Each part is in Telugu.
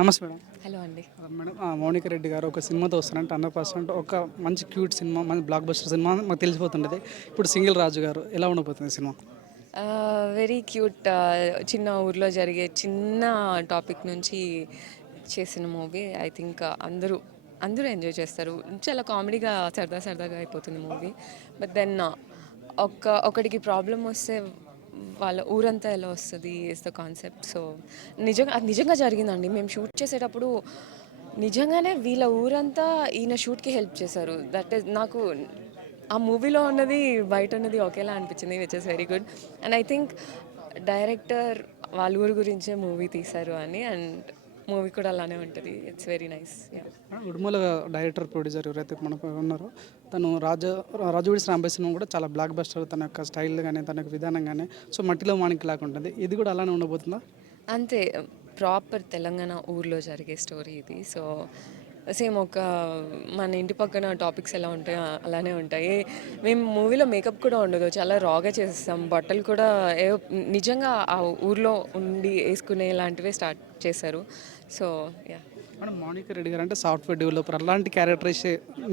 నమస్తే మేడం. హలో అండి. మేడం మౌనిక రెడ్డి గారు ఒక సినిమాతో వస్తారంటే 100% ఒక మంచి క్యూట్ సినిమా, మంచి బ్లాక్ బస్టర్ సినిమా అని మాకు తెలిసిపోతుండేది. ఇప్పుడు సింగిల్ రాజు గారు ఎలా ఉండబోతుంది సినిమా? Very cute. చిన్న ఊర్లో జరిగే చిన్న టాపిక్ నుంచి చేసిన మూవీ. ఐ థింక్ అందరూ అందరూ ఎంజాయ్ చేస్తారు. చాలా కామెడీగా సరదాగా అయిపోతుంది మూవీ. బట్ దెన్ ఒకడికి ప్రాబ్లం వస్తే వాళ్ళ ఊరంతా ఎలా వస్తుంది ఇస్ ద కాన్సెప్ట్. సో అది నిజంగా జరిగిందండి. మేము షూట్ చేసేటప్పుడు నిజంగానే వీళ్ళ ఊరంతా ఈయన షూట్కి హెల్ప్ చేశారు. దట్ ఈస్ నాకు ఆ మూవీలో ఉన్నది బయట ఉన్నది ఒకేలా అనిపించింది, which is very good. And I think director వాళ్ళ ఊరు గురించే మూవీ తీశారు అని. అండ్ మూవీ కూడా అలానే ఉంటుంది. It's very nice. Udumala director, producer ఎవరైతే మనకు ఉన్నారో తను రాజువిడి రాంబాయ్ సినిమా కూడా చాలా బ్లాక్ బస్టర్. తన యొక్క స్టైల్ కానీ తన యొక్క విధానం కానీ సో మట్టిలో మాణిక్ లాగా ఉంటుంది. ఇది కూడా అలానే ఉండబోతుందా? అంతే, ప్రాపర్ తెలంగాణ ఊర్లో జరిగే స్టోరీ ఇది. సో సేమ్ మన ఇంటి పక్కన టాపిక్స్ ఎలా ఉంటాయో అలానే ఉంటాయి. మేము మూవీలో మేకప్ కూడా ఉండదు, చాలా రాగా చేసేస్తాం. బట్టలు కూడా నిజంగా ఆ ఊర్లో ఉండి వేసుకునే లాంటివే స్టార్ట్ చేశారు. So yeah. Madam Mounika Reddy గారు అంటే సాఫ్ట్వేర్ డెవలపర్ అలాంటి క్యారెక్టరైజ్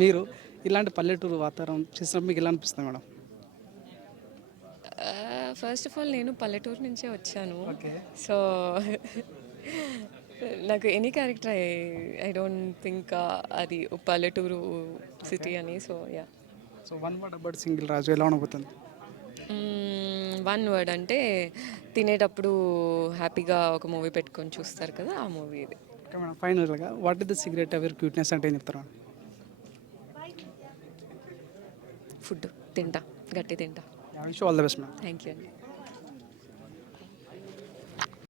మీరు ఇలాంటి పల్లెటూరు వాతావరణం చేసినప్పుడు మీకు ఎలా అనిపిస్తుంది మేడం? ఫస్ట్ ఆఫ్ ఆల్ నేను పల్లెటూరు నుంచే వచ్చాను. ఓకే. సో నాకు any character I don't think అది పల్లెటూరు సిటీ అని. So yeah. So one word about single Raju ఎలా ఉండబోతుంది? వన్ వర్డ్ అంటే తినేటప్పుడు హ్యాపీగా ఒక మూవీ పెట్టుకొని చూస్తారు కదా, ఆ మూవీ ఇది. ఓకే మేడం, ఫైనల్గా what is the secret of your cuteness అంటే ఏం చెప్తారా? ఫుడ్ తింటా, గట్టి తింటా. Wish all the best madam. Thank you అండి.